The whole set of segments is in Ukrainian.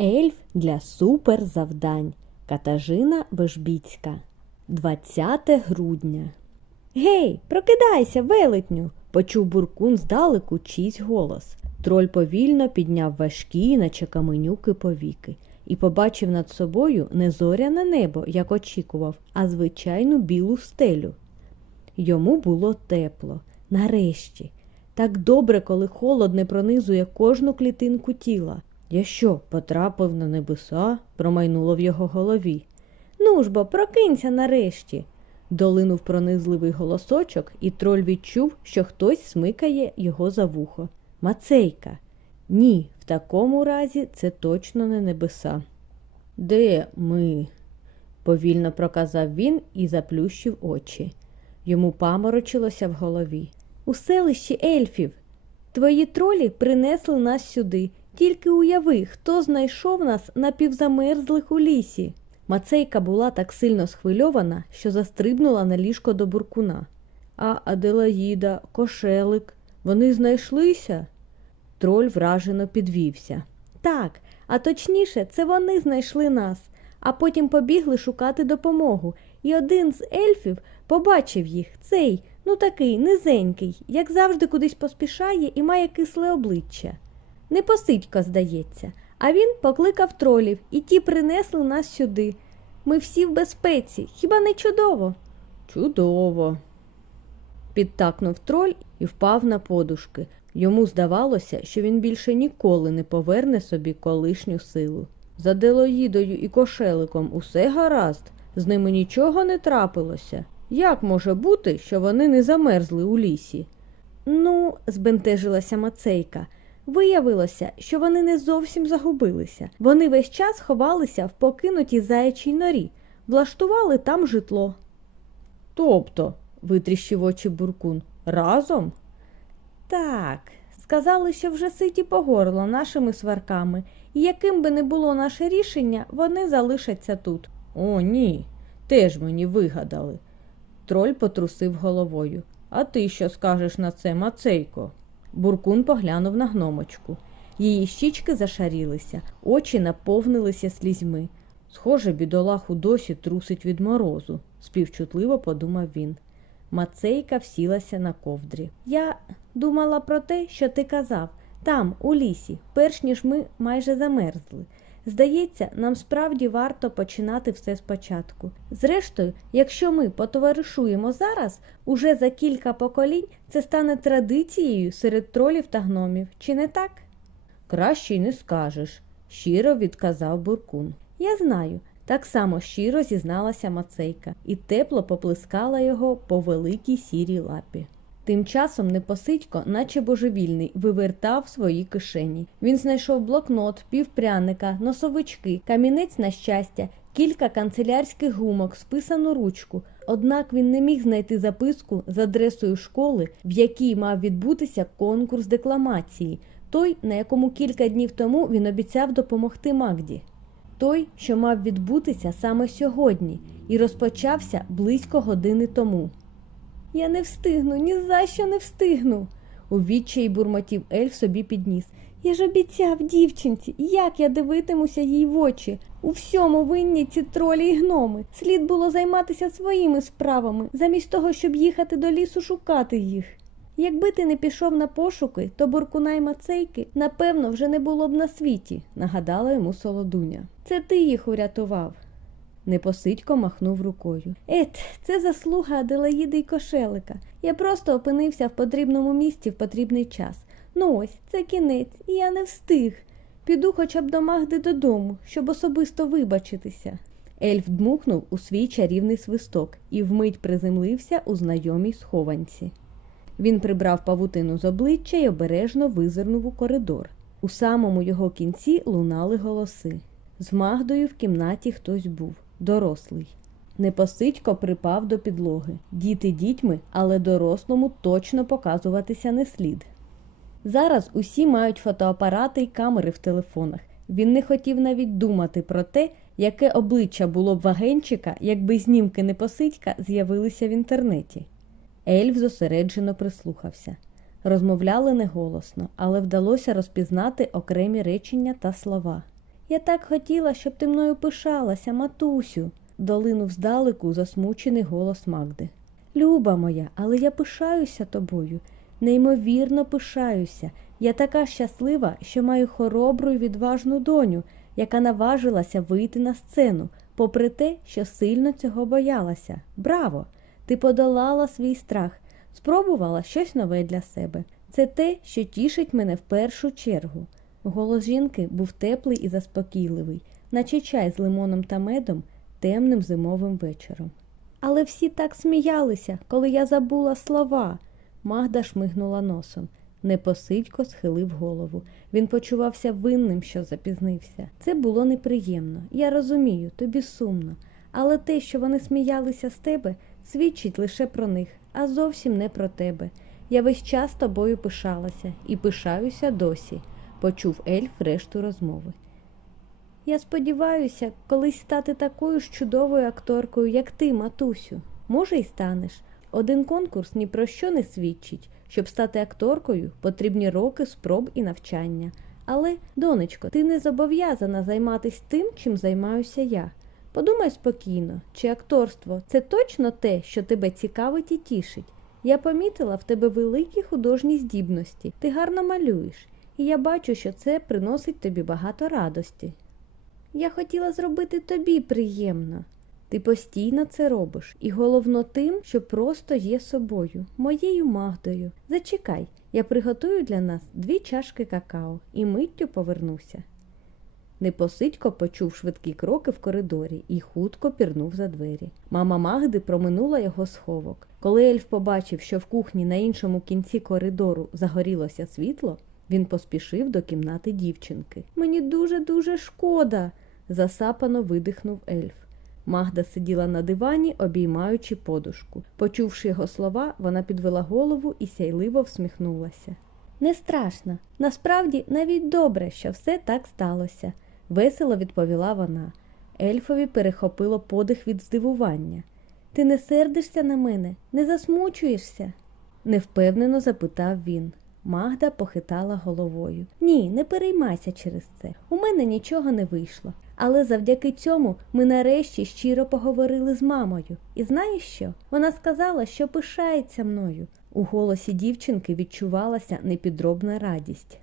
Ельф для суперзавдань. Катажина Вежбіцька. 20 грудня. Гей, прокидайся, велетню. почув буркун здалеку чийсь голос. Троль повільно підняв важкі, наче каменюки повіки, і побачив над собою не зоряне небо, як очікував, а звичайну білу стелю. Йому було тепло, нарешті. Так добре, коли холод не пронизує кожну клітинку тіла. Я що, потрапив на небеса? промайнуло в його голові. Ну ж бо, прокинься нарешті. Долинув пронизливий голосочок, і троль відчув, що хтось смикає його за вухо. Мацейка. Ні, в такому разі це точно не небеса. Де ми? повільно проказав він і заплющив очі. Йому паморочилося в голові. У селищі ельфів. Твої тролі принесли нас сюди. Тільки уяви, хто знайшов нас напівзамерзлих у лісі. Мацейка була так сильно схвильована, що застрибнула на ліжко до буркуна. А Аделаїда, кошелик, вони знайшлися? Троль вражено підвівся. Так, а точніше, це вони знайшли нас, а потім побігли шукати допомогу. І один з ельфів побачив їх, цей, ну такий, низенький, як завжди кудись поспішає і має кисле обличчя. Не посидько, здається, а він покликав тролів, і ті принесли нас сюди. Ми всі в безпеці, хіба не чудово? Чудово. Підтакнув троль і впав на подушки. Йому здавалося, що він більше ніколи не поверне собі колишню силу. За Делоїдою і кошеликом усе гаразд, з ними нічого не трапилося. Як може бути, що вони не замерзли у лісі? Ну, збентежилася Мацейка. Виявилося, що вони не зовсім загубилися. Вони весь час ховалися в покинутій заячій норі, влаштували там житло. Тобто, витріщив очі буркун, разом? Так, сказали, що вже ситі по горло нашими сварками, і яким би не було наше рішення, вони залишаться тут. О, ні, теж мені вигадали. Троль потрусив головою. А ти що скажеш на це, Мацейко? Буркун поглянув на гномочку. Її щічки зашарілися, очі наповнилися слізьми. Схоже, бідолаху досі трусить від морозу, співчутливо подумав він. Мацейка всілася на ковдрі. Я думала про те, що ти казав, там, у лісі, перш ніж ми майже замерзли. Здається, нам справді варто починати все спочатку. Зрештою, якщо ми потоваришуємо зараз, уже за кілька поколінь це стане традицією серед тролів та гномів, чи не так? Краще й не скажеш, щиро відказав буркун. Я знаю, так само щиро зізналася Мацейка і тепло поплескала його по великій сірій лапі. Тим часом Непосидько, наче божевільний, вивертав свої кишені. Він знайшов блокнот, півпряника, носовички, камінець на щастя, кілька канцелярських гумок, списану ручку. Однак він не міг знайти записку з адресою школи, в якій мав відбутися конкурс декламації, той, на якому кілька днів тому він обіцяв допомогти Магді. Той, що мав відбутися саме сьогодні, і розпочався близько години тому. Я не встигну, ні за що не встигну. У відчаї бурмотів ельф собі підніс. Я ж обіцяв дівчинці, як я дивитимуся їй в очі. У всьому винні ці тролі й гноми. Слід було займатися своїми справами, замість того, щоб їхати до лісу шукати їх. Якби ти не пішов на пошуки, то буркуна й мацейки, напевно, вже не було б на світі, нагадала йому солодуня. Це ти їх урятував. Непосидько махнув рукою. Ет, це заслуга Аделаїди й кошелика. Я просто опинився в потрібному місці в потрібний час. Ну ось, це кінець, і я не встиг. Піду хоча б до Магди додому, щоб особисто вибачитися. Ельф дмухнув у свій чарівний свисток і вмить приземлився у знайомій схованці. Він прибрав павутину з обличчя і обережно визирнув у коридор. У самому його кінці лунали голоси. З Магдою в кімнаті хтось був дорослий. Непосидько припав до підлоги. Діти дітьми, але дорослому точно показуватися не слід. Зараз усі мають фотоапарати і камери в телефонах. Він не хотів навіть думати про те, яке обличчя було б вагенчика, якби знімки непосидька з'явилися в інтернеті. Ельф зосереджено прислухався. Розмовляли неголосно, але вдалося розпізнати окремі речення та слова. Я так хотіла, щоб ти мною пишалася, матусю, долинув здалеку засмучений голос Магди. Люба моя, але я пишаюся тобою, неймовірно пишаюся. Я така щаслива, що маю хоробру і відважну доню, яка наважилася вийти на сцену, попри те, що сильно цього боялася. Браво! Ти подолала свій страх, спробувала щось нове для себе. Це те, що тішить мене в першу чергу. Голос жінки був теплий і заспокійливий, наче чай з лимоном та медом темним зимовим вечором. Але всі так сміялися, коли я забула слова. Магда шмигнула носом. Непосидько схилив голову. Він почувався винним, що запізнився. Це було неприємно. Я розумію, тобі сумно. Але те, що вони сміялися з тебе, свідчить лише про них, а зовсім не про тебе. Я весь час тобою пишалася і пишаюся досі, почув ельф решту розмови. Я сподіваюся, колись стати такою ж чудовою акторкою, як ти, матусю. Може, й станеш. Один конкурс ні про що не свідчить. Щоб стати акторкою, потрібні роки спроб і навчання. Але, донечко, ти не зобов'язана займатися тим, чим займаюся я. Подумай спокійно, чи акторство це точно те, що тебе цікавить і тішить. Я помітила в тебе великі художні здібності, ти гарно малюєш, і я бачу, що це приносить тобі багато радості. Я хотіла зробити тобі приємно. Ти постійно це робиш, і головно тим, що просто є собою, моєю Магдою. Зачекай, я приготую для нас дві чашки какао і миттю повернуся. Непосидько почув швидкі кроки в коридорі і хутко пірнув за двері. Мама Магди проминула його сховок. Коли ельф побачив, що в кухні на іншому кінці коридору загорілося світло, він поспішив до кімнати дівчинки. Мені дуже-дуже шкода, засапано видихнув ельф. Магда сиділа на дивані, обіймаючи подушку. Почувши його слова, вона підвела голову і сяйливо всміхнулася. Не страшно. Насправді навіть добре, що все так сталося, весело відповіла вона. Ельфові перехопило подих від здивування. Ти не сердишся на мене, не засмучуєшся? невпевнено запитав він. Магда похитала головою. Ні, не переймайся через це. У мене нічого не вийшло. Але завдяки цьому ми нарешті щиро поговорили з мамою. І знаєш що? Вона сказала, що пишається мною. У голосі дівчинки відчувалася непідробна радість.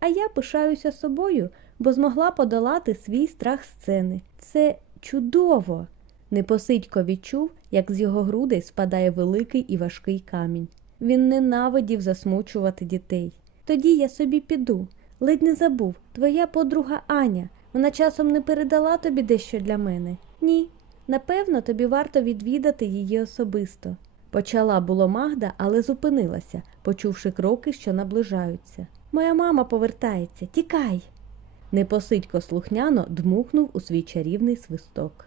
А я пишаюся собою, бо змогла подолати свій страх сцени. Це чудово. Непосидько відчув, як з його грудей спадає великий і важкий камінь. Він ненавидів засмучувати дітей. Тоді я собі піду. Ледь не забув, твоя подруга Аня. Вона часом не передала тобі дещо для мене? Ні. Напевно, тобі варто відвідати її особисто. Почала було Магда, але зупинилася, почувши кроки, що наближаються. Моя мама повертається, тікай. Непосидько слухняно дмухнув у свій чарівний свисток.